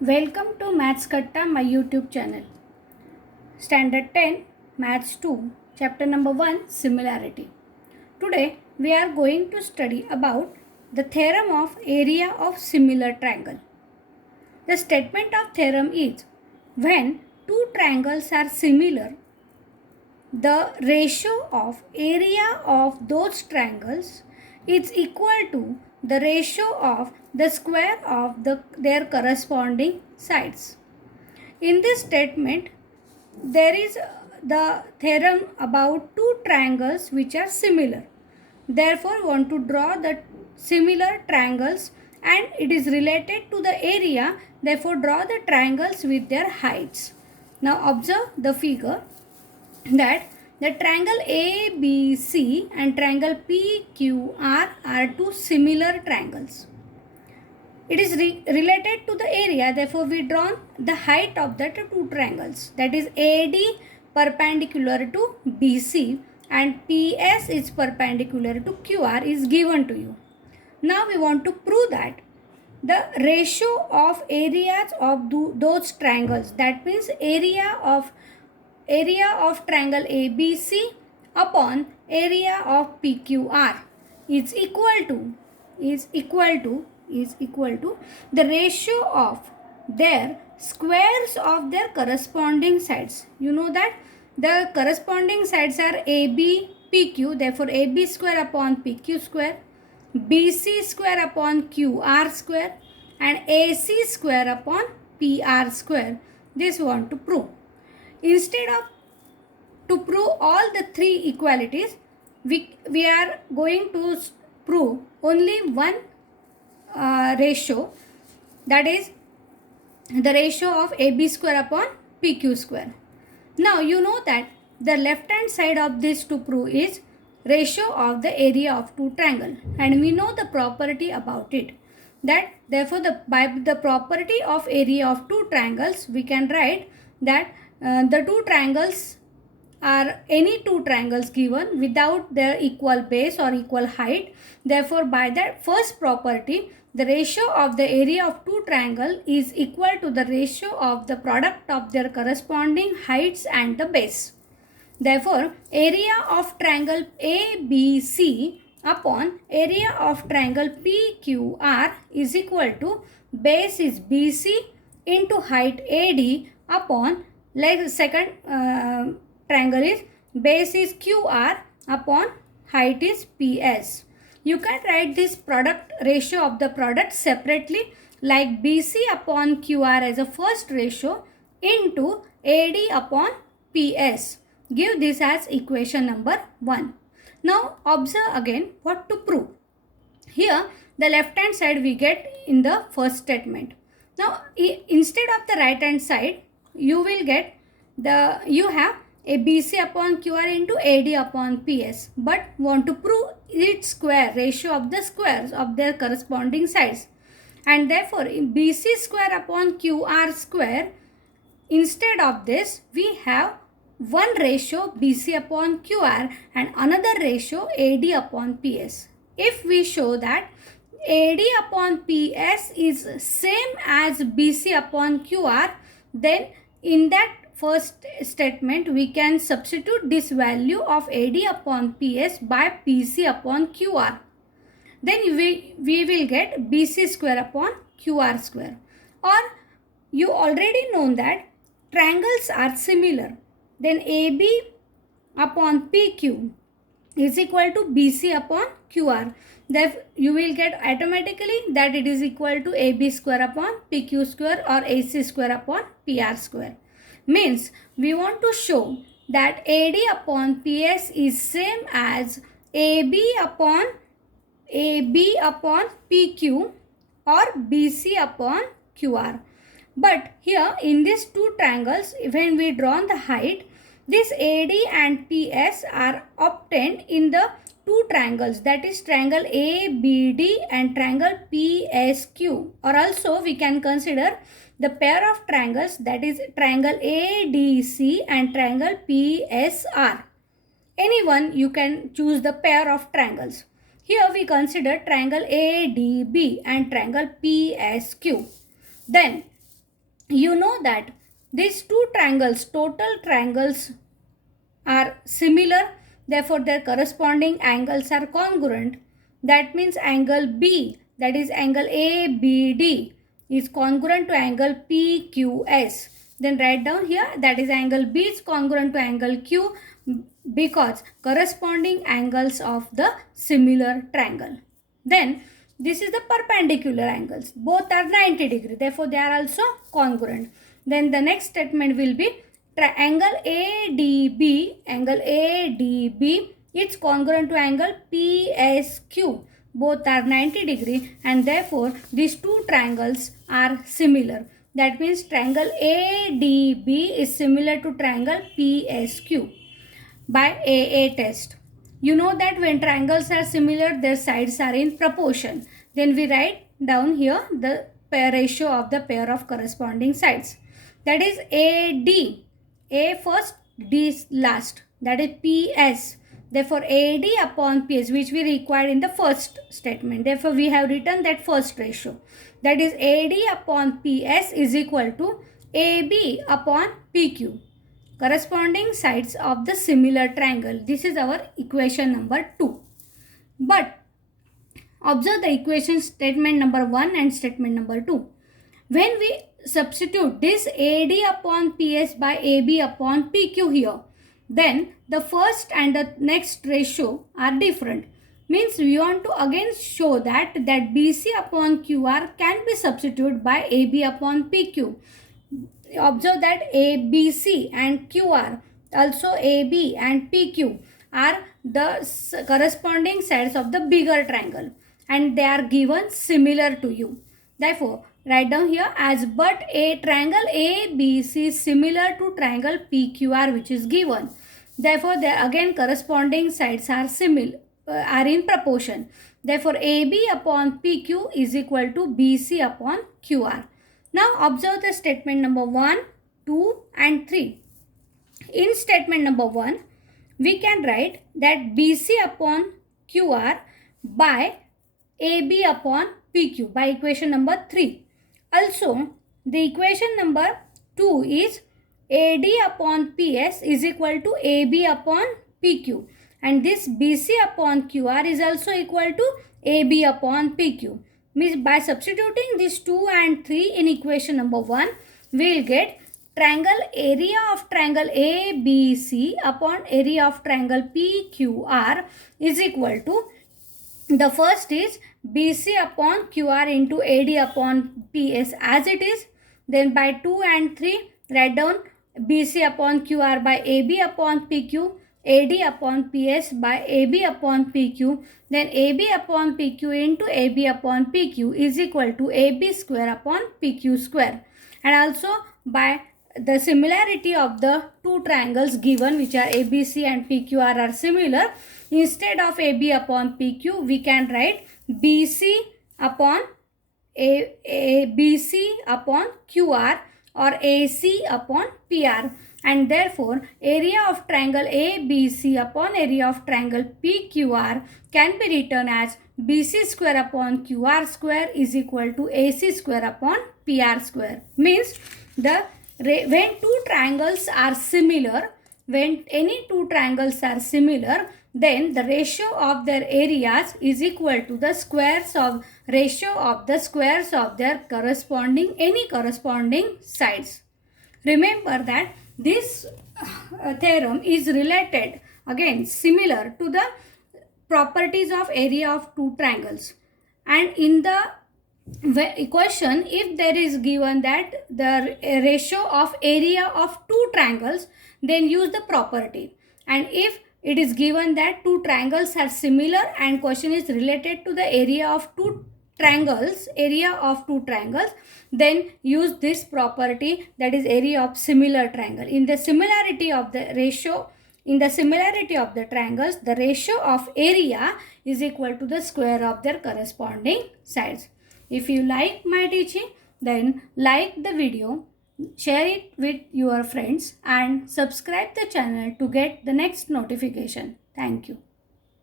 Welcome to Maths Katta, my YouTube channel. Standard 10, Maths 2, Chapter number 1, Similarity. Today we are going to study about the theorem of area of similar triangle. The statement of theorem is, when two triangles are similar, the ratio of area of those triangles is equal to the ratio of the square of their corresponding sides. In this statement, there is the theorem about two triangles which are similar. Therefore, we want to draw the similar triangles and it is related to the area. Therefore, draw the triangles with their heights. Now, observe the figure that the triangle ABC and triangle PQR are two similar triangles. It is related to the area, therefore we drawn the height of the two triangles, that is AD perpendicular to BC and PS is perpendicular to QR is given to you. Now we want to prove that the ratio of areas of those triangles, that means area of triangle ABC upon area of PQR is equal to the ratio of their squares of their corresponding sides. You know that the corresponding sides are AB, PQ, therefore AB square upon PQ square, BC square upon QR square and AC square upon PR square. This we want to prove. Instead of to prove all the three equalities, we are going to prove only one ratio, that is the ratio of AB square upon PQ square. Now you know that the left hand side of this to prove is ratio of the area of two triangle, and we know the property about it, that therefore by the property of area of two triangles we can write that the two triangles are any two triangles given without their equal base or equal height. Therefore, by that first property, the ratio of the area of two triangles is equal to the ratio of the product of their corresponding heights and the base. Therefore, area of triangle ABC upon area of triangle PQR is equal to base is BC into height AD upon, like the second triangle is base is QR upon height is PS. You can write this product ratio of the product separately, like BC upon QR as a first ratio into AD upon PS. Give this as equation number 1. Now observe again what to prove. Here the left hand side we get in the first statement. Now instead of the right hand side you will get you have a BC upon QR into AD upon PS, but want to prove its square, ratio of the squares of their corresponding sides, and therefore in BC square upon QR square, instead of this we have one ratio BC upon QR and another ratio AD upon PS. If we show that AD upon PS is same as BC upon QR, then in that first statement we can substitute this value of AD upon PS by PC upon QR. Then we will get BC square upon QR square. Or you already know that triangles are similar. Then AB upon PQ is equal to BC upon QR. Therefore, you will get automatically that it is equal to AB square upon PQ square or AC square upon PR square. Means we want to show that AD upon PS is same as AB upon PQ or BC upon QR. But here in these two triangles, when we draw the height, this AD and PS are obtained in the two triangles, that is triangle ABD and triangle PSQ, or also we can consider the pair of triangles, that is triangle ADC and triangle PSR. Any one you can choose the pair of triangles. Here we consider triangle ADB and triangle PSQ. Then you know that these two triangles, total triangles, are similar, therefore their corresponding angles are congruent. That means angle B, that is angle ABD, is congruent to angle PQS. Then write down here, that is angle B is congruent to angle Q because corresponding angles of the similar triangle. Then this is the perpendicular angles. Both are 90 degree. Therefore, they are also congruent. Then the next statement will be angle ADB, it's congruent to angle PSQ. Both are 90 degree and therefore these two triangles are similar. That means triangle ADB is similar to triangle PSQ by AA test. You know that when triangles are similar, their sides are in proportion. Then we write down here the ratio of the pair of corresponding sides. That is AD. A first, D last. That is PS. Therefore, AD upon PS, which we required in the first statement. Therefore, we have written that first ratio. That is AD upon PS is equal to AB upon PQ. Corresponding sides of the similar triangle. This is our equation number 2. But observe the equation statement number 1 and statement number 2. When we substitute this AD upon PS by AB upon PQ here, then the first and the next ratio are different. Means we want to again show that BC upon QR can be substituted by AB upon PQ. Observe that ABC and QR, also AB and PQ, are the corresponding sides of the bigger triangle and they are given similar to you. Therefore, write down here as but a triangle ABC is similar to triangle PQR which is given. Therefore, their again corresponding sides are similar, are in proportion. Therefore, AB upon PQ is equal to BC upon QR. Now, observe the statement number 1, 2 and 3. In statement number 1, we can write that BC upon QR by AB upon PQ by equation number 3. Also, the equation number 2 is AD upon PS is equal to AB upon PQ. And this BC upon QR is also equal to AB upon PQ. Means by substituting these 2 and 3 in equation number 1, we will get triangle area of triangle ABC upon area of triangle PQR is equal to, the first is BC upon QR into AD upon PS as it is. Then by 2 and 3, write down BC upon QR by AB upon PQ, AD upon PS by AB upon PQ, then AB upon PQ into AB upon PQ is equal to AB square upon PQ square. And also by the similarity of the two triangles given, which are ABC and PQR are similar, instead of AB upon PQ, we can write BC upon BC upon QR or AC upon PR. And therefore, area of triangle ABC upon area of triangle PQR can be written as BC square upon QR square is equal to AC square upon PR square. Means when two triangles are similar, when any two triangles are similar, then the ratio of their areas is equal to the squares of ratio of the squares of their corresponding sides. Remember that this theorem is related, again similar to the properties of area of two triangles. And in the equation, if there is given that the ratio of area of two triangles, then use the property. And if it is given that two triangles are similar and question is related to the area of two triangles, then use this property, that is area of similar triangle. In the similarity of the ratio, in the similarity of the triangles, the ratio of area is equal to the square of their corresponding sides. If you like my teaching, then like the video, share it with your friends and subscribe the channel to get the next notification. Thank you.